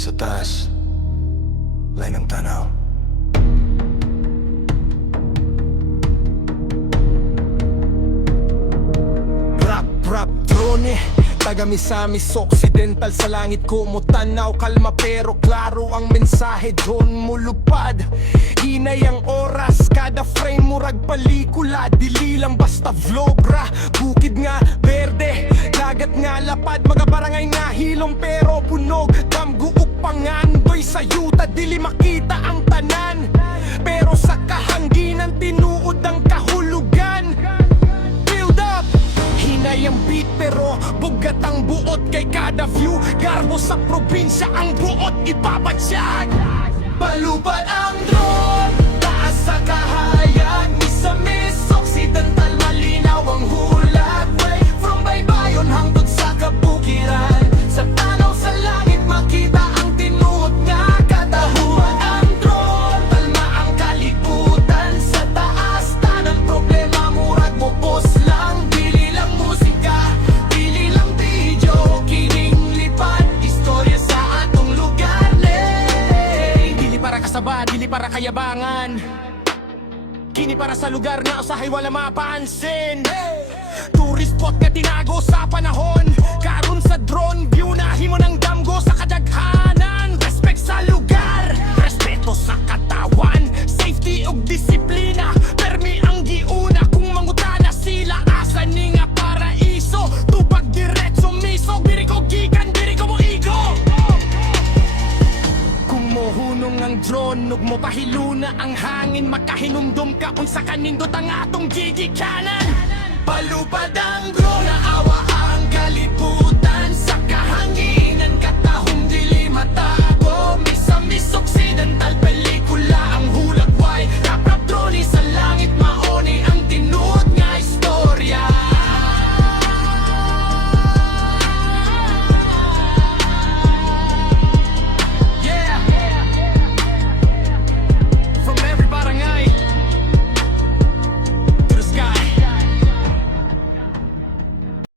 Sa taas, lain ang tanaw. Rap drone, taga-Misamis Occidental. Sa langit ko mo tanaw, kalma pero klaro ang mensahe. Drone mo lupad, hinay ang oras, kada frame murag palikula. Dili lang basta vlogra, bukid nga berde, dagat nga lapad. Mga barangay nga hilom pero punog, damguok pangandoy sa yuta. Dili makita ang tanan, pero sa kahanginan tinuod ang kahulugan. Build up, hinay ang beat pero bugat ang buot. Kay kada view, garbo sa probinsya ang buot ipabatsyag. Palupad ang drone, taas sa kahayag. Misamis, Occidental, malinaw ang hulag. Way from Baybayon hangtod sa kabukiran. Sa tanaw sa langit makita ang tinuot nga katahuan. Ang drone, palma ang kalibutan. Sa taas, tanang problema murag mo boss lang. Dili lang musika, dili lang video, kining lipad istorya sa atong lugar. Dili para kasaba, dili para kayabangan, kini para sa lugar na usahay wala mapansin. Tourist spot nga tinago sa panahon, karon sa drone view na himo ng damgo sa kadaghanan. Respect sa lugar, respeto sa katawan, safety ug disiplina. Permi ang giuna kung mangutana sila asa ni nga paraiso. Tupag diretso misog, diri ko gikan, diri ko mo igo. Kung mohunong ang drone, ug mo pahiluna ang hangin, makahinumdum ka unsa kanindot ang atong gigikanan. Palupad ang drone, naawa ang kalibutan. Sa kahanginan katahong dili mata